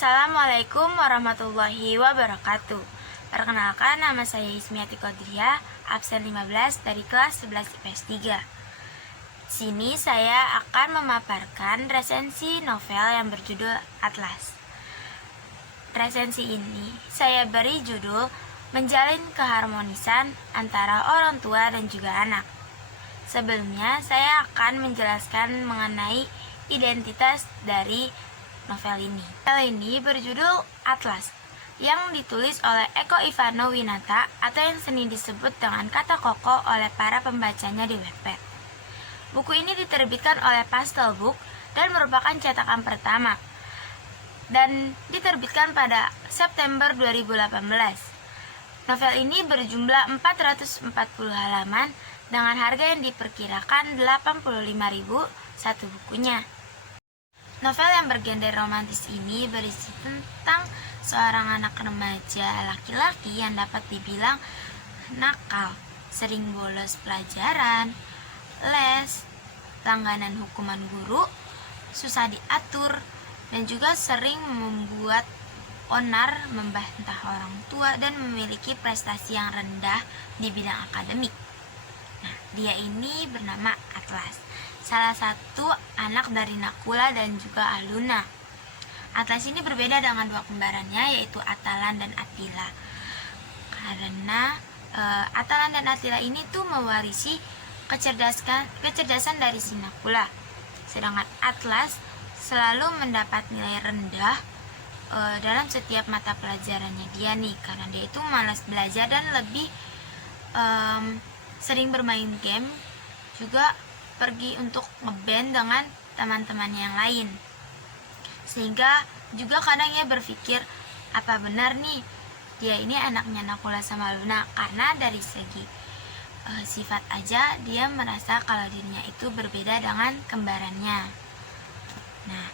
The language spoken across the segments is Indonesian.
Assalamualaikum warahmatullahi wabarakatuh. Perkenalkan, nama saya Ismiati Qadriah, absen 15 dari kelas 11 IPS 3. Sini saya akan memaparkan resensi novel yang berjudul Atlas. Resensi ini saya beri judul Menjalin Keharmonisan Antara Orang Tua dan juga Anak. Sebelumnya saya akan menjelaskan mengenai identitas dari novel ini. Novel ini berjudul Atlas, yang ditulis oleh Eko Ivano Winata atau yang sering disebut dengan kata koko oleh para pembacanya di Wattpad. Buku ini diterbitkan oleh Pastel Book dan merupakan cetakan pertama dan diterbitkan pada September 2018. Novel ini berjumlah 440 halaman dengan harga yang diperkirakan 85.000 satu bukunya. Novel yang bergenre romantis ini berisi tentang seorang anak remaja laki-laki yang dapat dibilang nakal, sering bolos pelajaran, les, langganan hukuman guru, susah diatur, dan juga sering membuat onar, membantah orang tua, dan memiliki prestasi yang rendah di bidang akademik. Nah, dia ini bernama Atlas, salah satu anak dari Nakula dan juga Aluna. Atlas ini berbeda dengan dua kembarannya, yaitu Atalan dan Attila. Karena Atalan dan Attila ini tuh mewarisi kecerdasan dari si Nakula. Sedangkan Atlas selalu mendapat nilai rendah dalam setiap mata pelajarannya dia nih, karena dia itu malas belajar dan lebih sering bermain game, juga pergi untuk ngeband dengan teman-temannya yang lain. Sehingga juga kadang ia berpikir, apa benar nih dia ini anaknya Nakula sama Luna, karena dari segi sifat aja dia merasa kalau dirinya itu berbeda dengan kembarannya. Nah,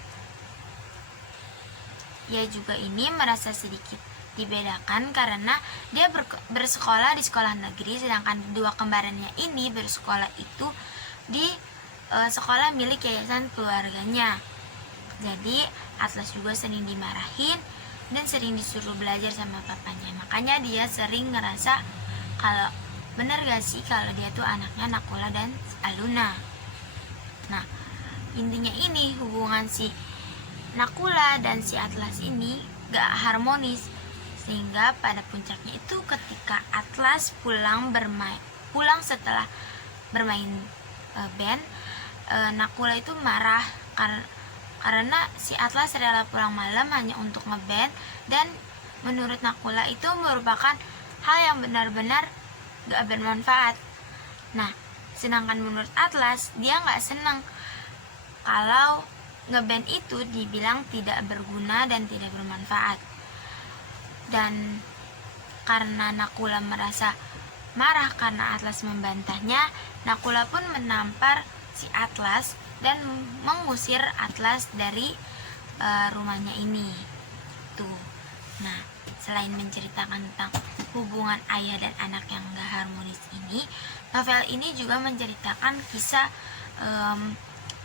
ia juga ini merasa sedikit dibedakan karena dia bersekolah di sekolah negeri, sedangkan dua kembarannya ini bersekolah itu di sekolah milik yayasan keluarganya. Jadi Atlas juga sering dimarahin dan sering disuruh belajar sama papanya. Makanya dia sering ngerasa kalau bener gak sih kalau dia tuh anaknya Nakula dan Aluna. Nah, intinya ini hubungan si Nakula dan si Atlas ini gak harmonis, sehingga pada puncaknya itu ketika Atlas pulang setelah bermain band, Nakula itu marah karena si Atlas rela pulang malam hanya untuk ngeband, dan menurut Nakula itu merupakan hal yang benar-benar gak bermanfaat. Nah, sedangkan menurut Atlas, dia gak senang kalau ngeband itu dibilang tidak berguna dan tidak bermanfaat. Dan karena Nakula merasa marah karena Atlas membantahnya, Nakula pun menampar si Atlas dan mengusir Atlas dari rumahnya ini. Tuh. Nah, selain menceritakan tentang hubungan ayah dan anak yang gak harmonis ini, novel ini juga menceritakan kisah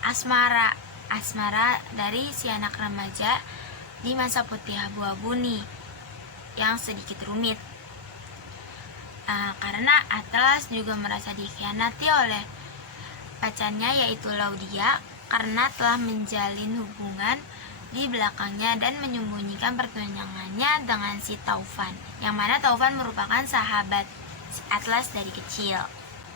asmara dari si anak remaja di masa putih abu-abu nih, yang sedikit rumit. Karena Atlas juga merasa dikhianati oleh pacarnya, yaitu Laudia, karena telah menjalin hubungan di belakangnya dan menyembunyikan pertunangannya dengan si Taufan, yang mana Taufan merupakan sahabat Atlas dari kecil.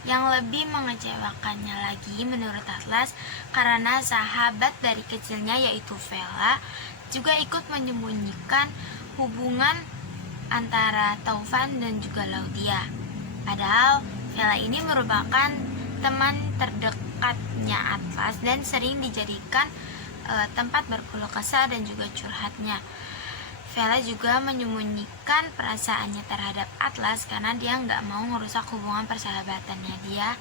Yang lebih mengecewakannya lagi menurut Atlas, karena sahabat dari kecilnya yaitu Vela juga ikut menyembunyikan hubungan antara Taufan dan juga Laudia. Padahal Vela ini merupakan teman terdekatnya Atlas dan sering dijadikan tempat berkeluh kesah dan juga curhatnya. Vela juga menyembunyikan perasaannya terhadap Atlas karena dia nggak mau ngerusak hubungan persahabatannya dia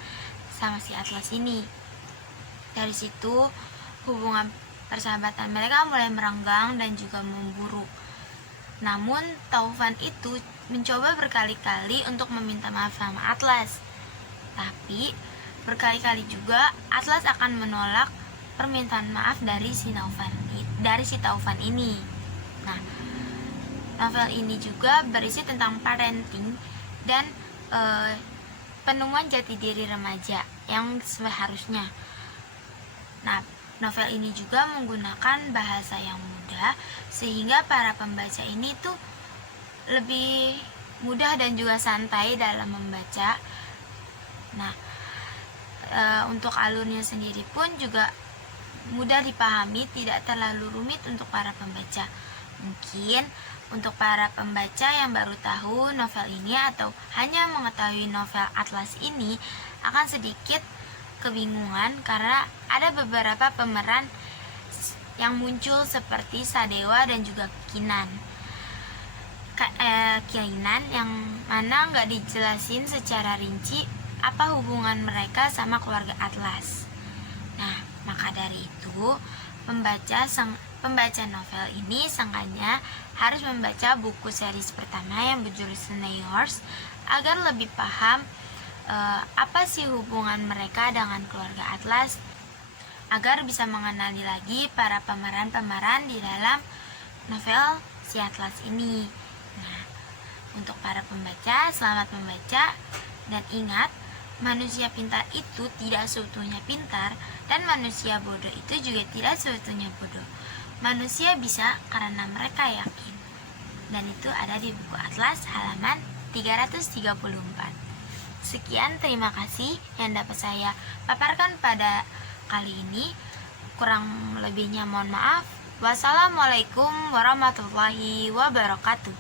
sama si Atlas ini. Dari situ hubungan persahabatan mereka mulai merenggang dan juga memburuk. Namun Taufan itu mencoba berkali-kali untuk meminta maaf sama Atlas. Tapi berkali-kali juga Atlas akan menolak permintaan maaf dari si Taufan ini. Nah, novel ini juga berisi tentang parenting dan penemuan jati diri remaja yang seharusnya. Nah, novel ini juga menggunakan bahasa yang mudah sehingga para pembaca ini tuh lebih mudah dan juga santai dalam membaca. Nah, untuk alurnya sendiri pun juga mudah dipahami, tidak terlalu rumit untuk para pembaca. Mungkin untuk para pembaca yang baru tahu novel ini atau hanya mengetahui novel Atlas ini akan sedikit kebingungan karena ada beberapa pemeran yang muncul seperti Sadewa dan juga Kinan. Kinan yang mana nggak dijelasin secara rinci apa hubungan mereka sama keluarga Atlas. Nah, maka dari itu pembaca novel ini seenggaknya harus membaca buku series pertama yang berjudul Snake Horse agar lebih paham apa sih hubungan mereka dengan keluarga Atlas, agar bisa mengenali lagi para pemeran-pemeran di dalam novel si Atlas ini. Nah, untuk para pembaca, selamat membaca dan ingat, manusia pintar itu tidak seutuhnya pintar dan manusia bodoh itu juga tidak seutuhnya bodoh. Manusia bisa karena mereka yakin. Dan itu ada di buku Atlas halaman 334. Sekian, terima kasih yang dapat saya paparkan pada kali ini. Kurang lebihnya mohon maaf. Wassalamualaikum warahmatullahi wabarakatuh.